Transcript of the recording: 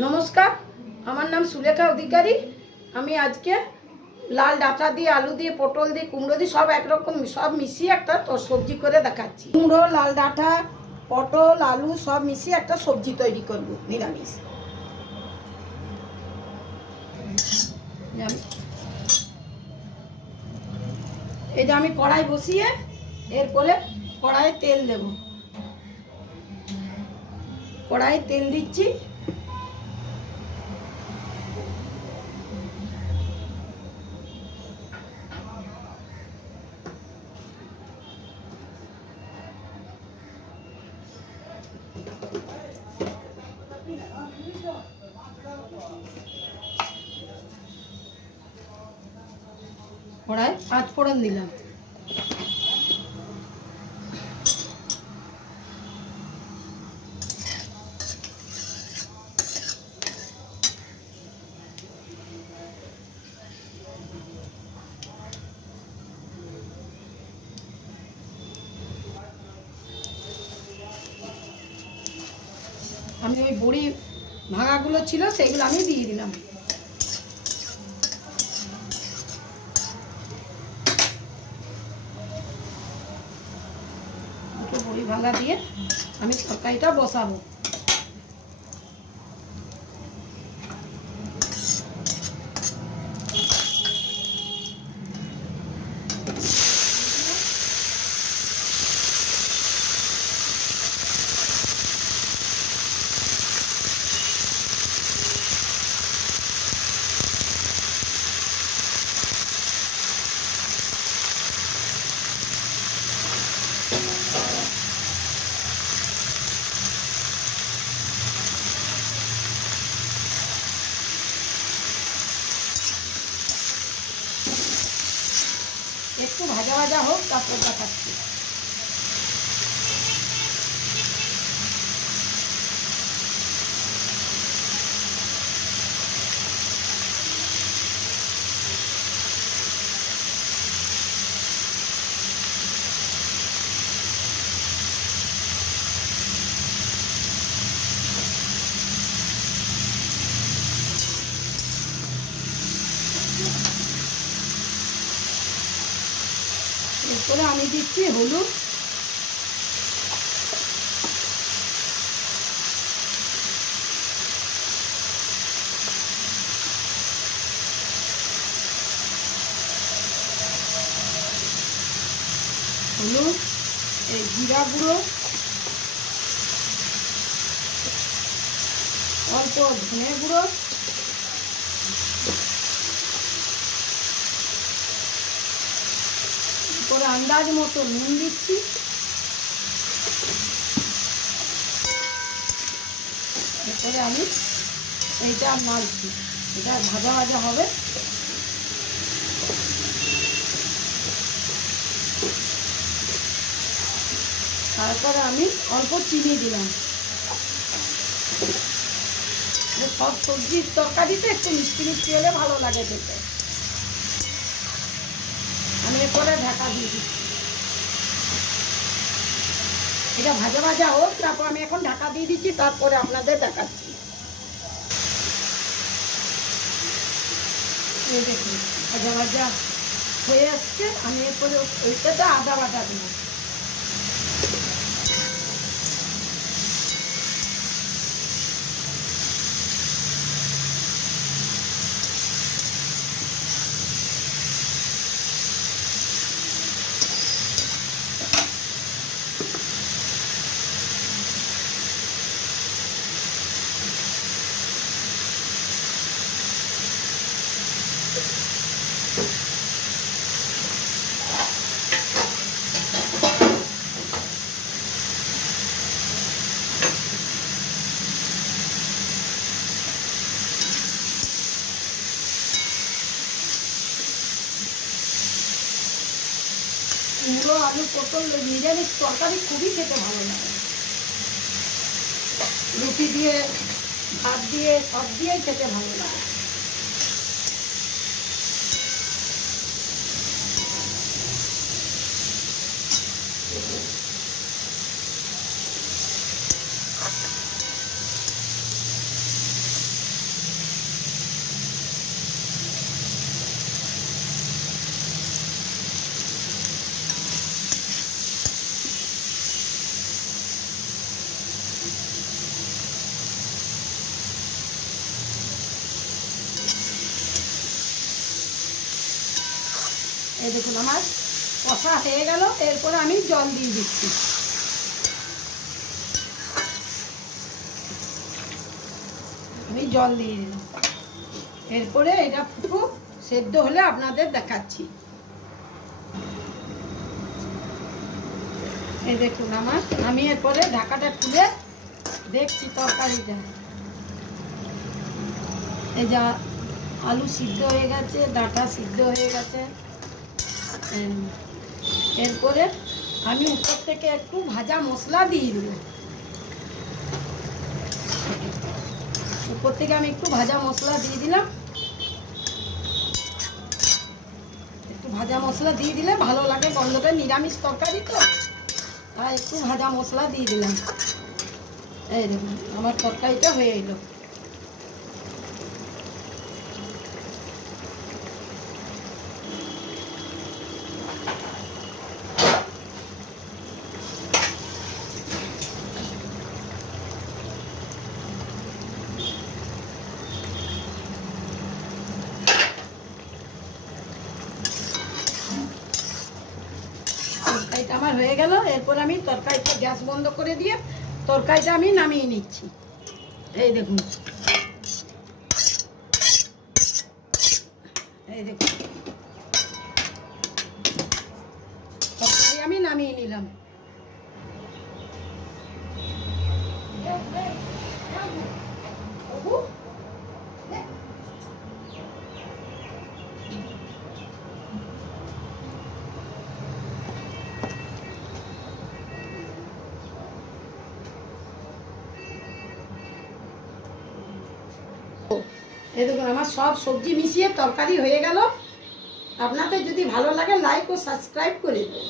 নমস্কার, আমার নাম সুলেখা অধিকারী। আমি আজকে লাল ডাঁটা দিয়ে, আলু দিয়ে, পটল দিয়ে, কুমড়ো দিয়ে সব একরকম সব মিশিয়ে একটা সবজি করে দেখাচ্ছি। কুমড়ো, লাল ডাঁটা, পটল, আলু সব মিশিয়ে একটা সবজি তৈরি করব নিরামিষ। এই যে আমি কড়াই বসিয়ে এরপরে কড়াইয়ে তেল দেব। কড়াইয়ে তেল দিচ্ছি। কড়াই 5 ফোড়ন দিলাম। আমি ওই বড়ি ভাঙাগুলো ছিল সেইগুলো আমি দিয়ে দিলাম। বড়ি ভাঙা দিয়ে আমি তরকারিটা বসাবো। একটু ভাজা ভাজা হোক, তারপর দেখাচ্ছি। এরপরে আমি দিচ্ছি হলুদ, এই জিরা গুঁড়ো, অল্প ধনে গুঁড়ো, এরপরে আন্দাজ মতো নুন দিচ্ছি। এরপরে আমি এইটা নাড়ছি, এটা ভাজা ভাজা হবে। তারপরে আমি অল্প চিনি দিলাম। সব সবজির তরকারিতে একটু মিষ্টি মিষ্টি হলে ভালো লাগে খেতে। আমি এরপরে ঢাকা দিয়ে দিচ্ছি। এটা ভাজা ভাজা হোক, তারপর আমি এখন ঢাকা দিয়ে দিচ্ছি, তারপরে আপনাদের দেখাচ্ছি। এই দেখুন ভাজা ভাজা হয়ে আসছে। আমি এরপরে ওইটাতে আদা বাটা দেবো। কুমড়ো, আলু, পটল নিরামিষ তরকারি খুবই খেতে ভালো লাগে। রুটি দিয়ে, ভাত দিয়ে, সব দিয়েই খেতে ভালো লাগে। এই দেখুন আমার কষা হয়ে গেল, এরপরে আমি জল দিয়ে দিচ্ছি। আমি জল দিয়ে দিলাম, এরপরে এটা ফুটুক, সেদ্ধ হলে আপনাদের দেখাচ্ছি। এই দেখুন আমি এরপরে ঢাকাটা খুলে দেখছি তরকারিটা। এই যা আলু সিদ্ধ হয়ে গেছে, ডাঁটা সিদ্ধ হয়ে গেছে। এরপরে আমি উপর থেকে একটু ভাজা মশলা দিয়ে দেবো। উপর থেকে আমি একটু ভাজা মশলা দিয়ে দিলাম। একটু ভাজা মশলা দিয়ে দিলে ভালো লাগে গন্ধটা, নিরামিষ তরকারি তো, তাই একটু ভাজা মশলা দিয়ে দিলাম। এই দেখুন আমার তরকারিটা হয়ে এলো। তরকারিটা আমার হয়ে গেল, এরপর আমি তরকারিটা গ্যাস বন্ধ করে দিয়ে তরকারিটা আমি নামিয়ে নিচ্ছি। এই দেখুন, এই দেখুন তরকারি আমি নামিয়ে নিলাম। এই দেখুন আমার সব সবজি মিশিয়ে তরকারি হয়ে গেল। আপনাদের যদি ভালো লাগে লাইক ও সাবস্ক্রাইব করে দেবেন।